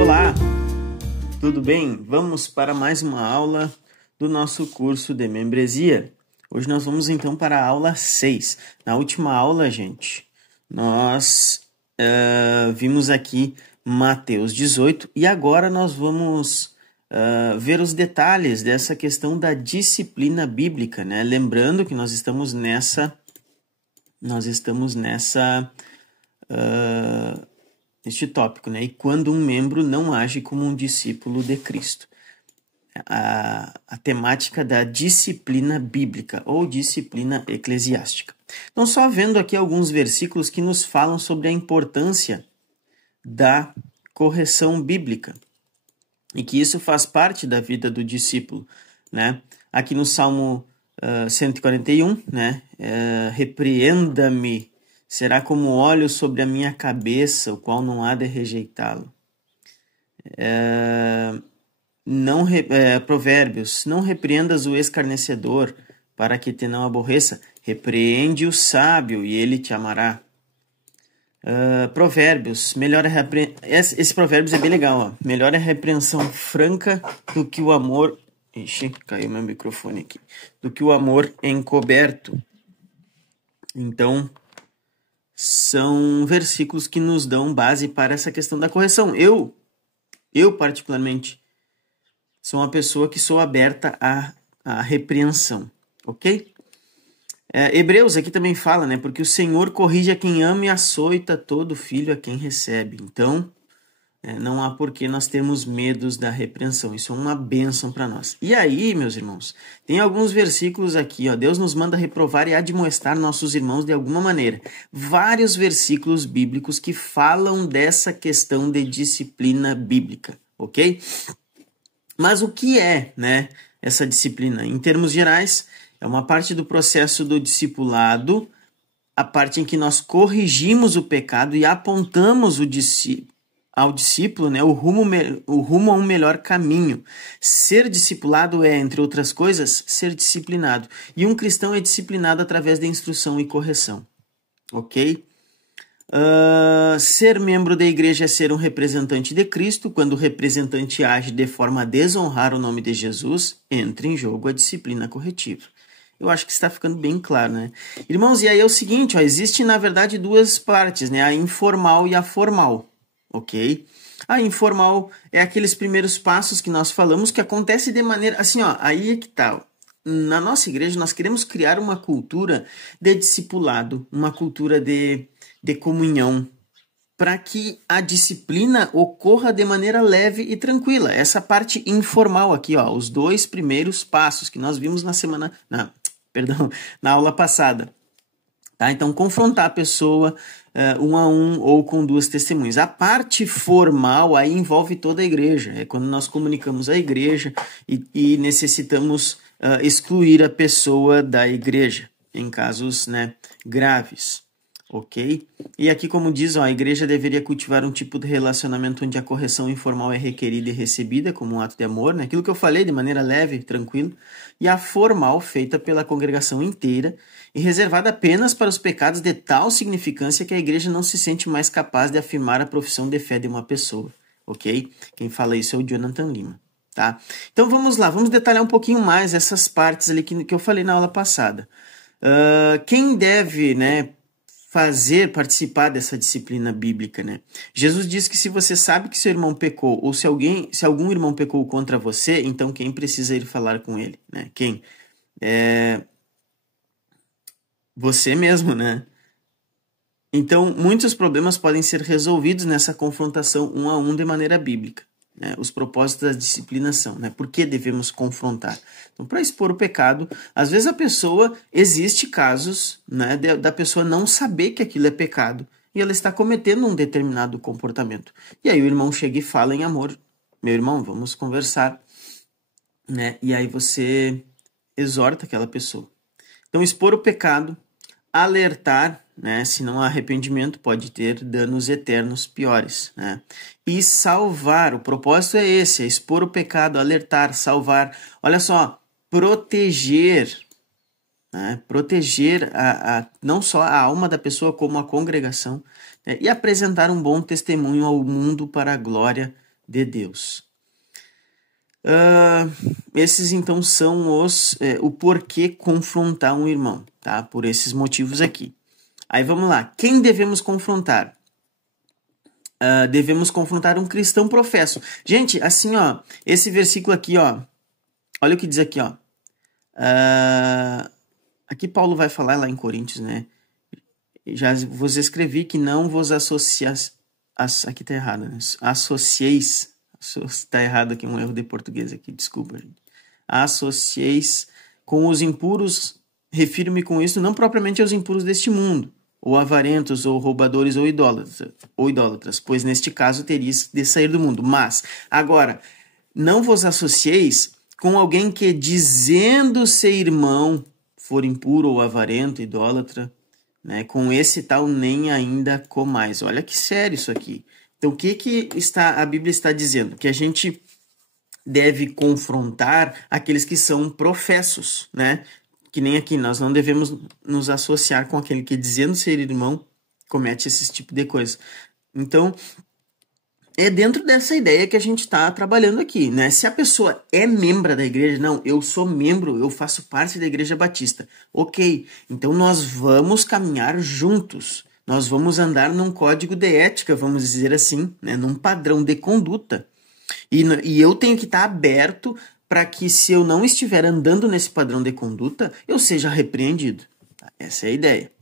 Olá, tudo bem? Vamos para mais uma aula do nosso curso de membresia. Hoje nós vamos então para a aula 6. Na última aula, gente, nós vimos aqui Mateus 18 e agora nós vamos ver os detalhes dessa questão da disciplina bíblica, né? Lembrando que nós estamos nessa este tópico, né? E quando um membro não age como um discípulo de Cristo. A temática da disciplina bíblica ou disciplina eclesiástica. Então, só vendo aqui alguns versículos que nos falam sobre a importância da correção bíblica e que isso faz parte da vida do discípulo, né? Aqui no Salmo 141, né? Repreenda-me, será como óleo sobre a minha cabeça, o qual não há de rejeitá-lo. Provérbios, não repreendas o escarnecedor, para que te não aborreça. Repreende o sábio, e ele te amará. Provérbios, esse Provérbios é bem legal, ó. Melhor é a repreensão franca do que o amor... Ixi, caiu meu microfone aqui. Do que o amor encoberto. Então, são versículos que nos dão base para essa questão da correção. Eu particularmente, sou uma pessoa que sou aberta à repreensão, ok? Hebreus aqui também fala, né? Porque o Senhor corrige a quem ama e açoita todo filho a quem recebe. Então, não há por que nós termos medos da repreensão. Isso é uma bênção para nós. E aí, meus irmãos, tem alguns versículos aqui, ó. Deus nos manda reprovar e admoestar nossos irmãos de alguma maneira. Vários versículos bíblicos que falam dessa questão de disciplina bíblica, ok? Mas o que é, né, essa disciplina? Em termos gerais, é uma parte do processo do discipulado, a parte em que nós corrigimos o pecado e apontamos ao discípulo, né, o rumo a um melhor caminho. Ser discipulado é, entre outras coisas, ser disciplinado. E um cristão é disciplinado através da instrução e correção. Ok? Ser membro da igreja é ser um representante de Cristo. Quando o representante age de forma a desonrar o nome de Jesus, entra em jogo a disciplina corretiva. Eu acho que está ficando bem claro, né? Irmãos, e aí é o seguinte, ó, existe na verdade duas partes, né? A informal e a formal, ok? A informal é aqueles primeiros passos que nós falamos que acontece de maneira, assim, ó, aí é que tá, ó. Na nossa igreja nós queremos criar uma cultura de discipulado, uma cultura de comunhão, para que a disciplina ocorra de maneira leve e tranquila. Essa parte informal aqui, ó, os dois primeiros passos que nós vimos na aula passada. Tá? Então, confrontar a pessoa um a um ou com duas testemunhas. A parte formal aí envolve toda a igreja. É quando nós comunicamos a igreja e necessitamos excluir a pessoa da igreja, em casos, né, graves. Ok? E aqui, como diz, ó, a igreja deveria cultivar um tipo de relacionamento onde a correção informal é requerida e recebida como um ato de amor, né? Aquilo que eu falei, de maneira leve, tranquila, e a formal, feita pela congregação inteira e reservada apenas para os pecados de tal significância que a igreja não se sente mais capaz de afirmar a profissão de fé de uma pessoa. Ok? Quem fala isso é o Jonathan Lima. Tá? Então vamos lá, vamos detalhar um pouquinho mais essas partes ali que eu falei na aula passada. Quem deve, né, participar dessa disciplina bíblica, né? Jesus diz que se você sabe que seu irmão pecou, ou se algum irmão pecou contra você, então quem precisa ir falar com ele, né? Quem? Você mesmo, né? Então, muitos problemas podem ser resolvidos nessa confrontação um a um de maneira bíblica. Né? Os propósitos da disciplina são, né? Por que devemos confrontar? Então, para expor o pecado, às vezes existe casos, né, da pessoa não saber que aquilo é pecado e ela está cometendo um determinado comportamento. E aí o irmão chega e fala em amor, meu irmão, vamos conversar, né? E aí você exorta aquela pessoa. Então, expor o pecado, alertar, né? Se não há arrependimento, pode ter danos eternos piores, né? E salvar, o propósito é esse, é expor o pecado, alertar, salvar. Olha só, proteger, né? Proteger não só a alma da pessoa, como a congregação, né? E apresentar um bom testemunho ao mundo para a glória de Deus. Esses então são o porquê confrontar um irmão, tá? Por esses motivos aqui. Aí vamos lá. Quem devemos confrontar? Devemos confrontar um cristão professo. Gente, assim, ó, esse versículo aqui, ó, olha o que diz aqui, ó. Aqui Paulo vai falar lá em Coríntios, né? Já vos escrevi que não vos associais. Aqui tá errado, né? Associeis. Tá errado aqui, um erro de português aqui, desculpa, gente. Associeis com os impuros, refiro-me com isso não propriamente aos impuros deste mundo, ou avarentos, ou roubadores, ou idólatras, pois neste caso teríeis de sair do mundo. Mas, agora, não vos associeis com alguém que, dizendo ser irmão, for impuro ou avarento, idólatra, né? Com esse tal nem ainda comais. Olha que sério isso aqui. Então, o que a Bíblia está dizendo? Que a gente deve confrontar aqueles que são professos, né? Que nem aqui, nós não devemos nos associar com aquele que, dizendo ser irmão, comete esse tipo de coisa. Então, é dentro dessa ideia que a gente está trabalhando aqui, né? Se a pessoa é membro da igreja, não, eu sou membro, eu faço parte da Igreja Batista. Ok, então nós vamos caminhar juntos. Nós vamos andar num código de ética, vamos dizer assim, né? Num padrão de conduta. E eu tenho que estar aberto para que, se eu não estiver andando nesse padrão de conduta, eu seja repreendido. Essa é a ideia.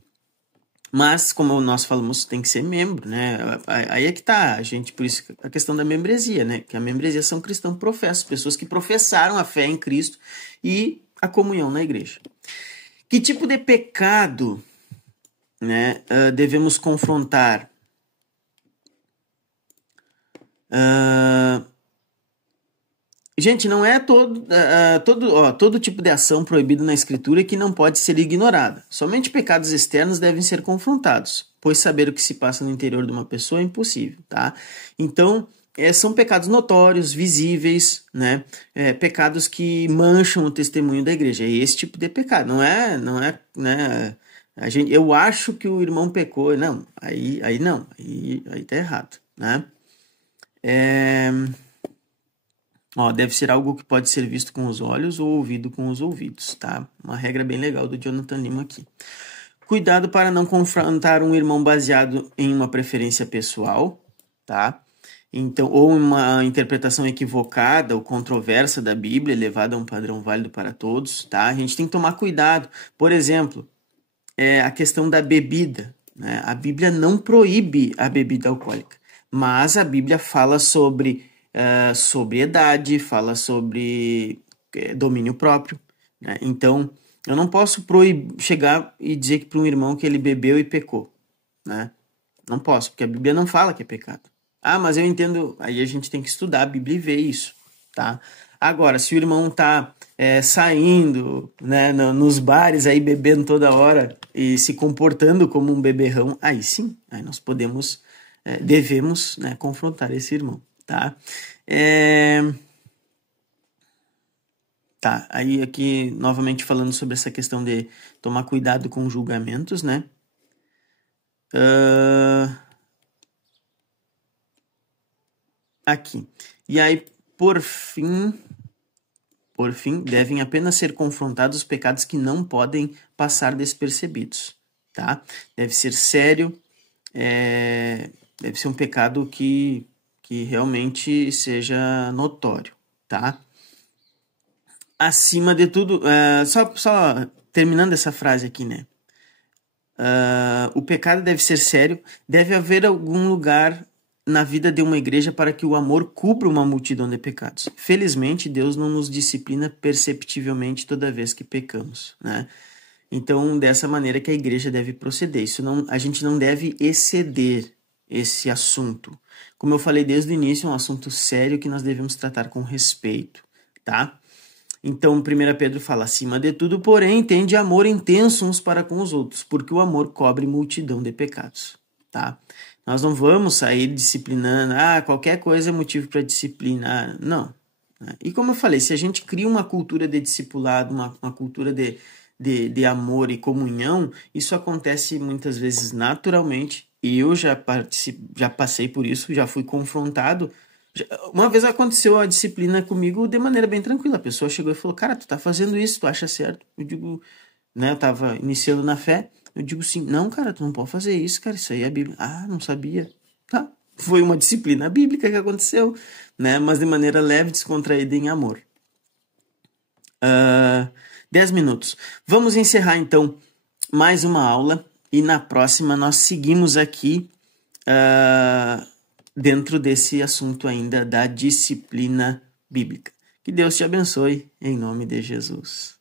Mas, como nós falamos, tem que ser membro, né? Aí é que tá, gente, por isso a questão da membresia, né? Que a membresia são cristãos professos, pessoas que professaram a fé em Cristo e a comunhão na igreja. Que tipo de pecado, né, devemos confrontar? Gente, não é todo tipo de ação proibido na Escritura que não pode ser ignorada. Somente pecados externos devem ser confrontados, pois saber o que se passa no interior de uma pessoa é impossível, tá? Então, são pecados notórios, visíveis, né? Pecados que mancham o testemunho da igreja. É esse tipo de pecado, não é, né? Eu acho que o irmão pecou, não, aí não, aí tá errado, né? Deve ser algo que pode ser visto com os olhos ou ouvido com os ouvidos, tá? Uma regra bem legal do Jonathan Lima aqui. Cuidado para não confrontar um irmão baseado em uma preferência pessoal, tá? Então, ou uma interpretação equivocada ou controversa da Bíblia, levada a um padrão válido para todos, tá? A gente tem que tomar cuidado. Por exemplo, a questão da bebida, né? A Bíblia não proíbe a bebida alcoólica, mas a Bíblia fala sobre sobriedade, fala sobre domínio próprio, né? Então, eu não posso chegar e dizer que para um irmão que ele bebeu e pecou, né? Não posso, porque a Bíblia não fala que é pecado. Mas eu entendo, aí a gente tem que estudar a Bíblia e ver isso, tá? Agora, se o irmão tá saindo, né, nos bares aí bebendo toda hora e se comportando como um beberrão, aí sim, aí nós devemos, né, confrontar esse irmão, tá? Tá, aí aqui novamente falando sobre essa questão de tomar cuidado com julgamentos, né? Aqui. E aí, por fim, devem apenas ser confrontados os pecados que não podem passar despercebidos, tá? Deve ser sério, deve ser um pecado que realmente seja notório, tá? Acima de tudo, só terminando essa frase aqui, né? O pecado deve ser sério, deve haver algum lugar na vida de uma igreja para que o amor cubra uma multidão de pecados. Felizmente, Deus não nos disciplina perceptivelmente toda vez que pecamos, né? Então, dessa maneira que a igreja deve proceder. A gente não deve exceder esse assunto. Como eu falei desde o início, é um assunto sério que nós devemos tratar com respeito, tá? Então, 1 Pedro fala, acima de tudo, porém, tende amor intenso uns para com os outros, porque o amor cobre multidão de pecados, tá? Nós não vamos sair disciplinando, qualquer coisa é motivo para disciplinar, não. E como eu falei, se a gente cria uma cultura de discipulado, uma cultura de de amor e comunhão, isso acontece muitas vezes naturalmente. Eu já passei por isso, já fui confrontado. Uma vez aconteceu a disciplina comigo de maneira bem tranquila. A pessoa chegou e falou, cara, tu tá fazendo isso, tu acha certo? Eu digo, né, eu tava iniciando na fé. Eu digo sim, não, cara, tu não pode fazer isso, cara, isso aí é a Bíblia. Ah, não sabia. Tá, foi uma disciplina bíblica que aconteceu, né, mas de maneira leve, descontraída em amor. 10 minutos. Vamos encerrar, então, mais uma aula e na próxima nós seguimos aqui dentro desse assunto ainda da disciplina bíblica. Que Deus te abençoe, em nome de Jesus.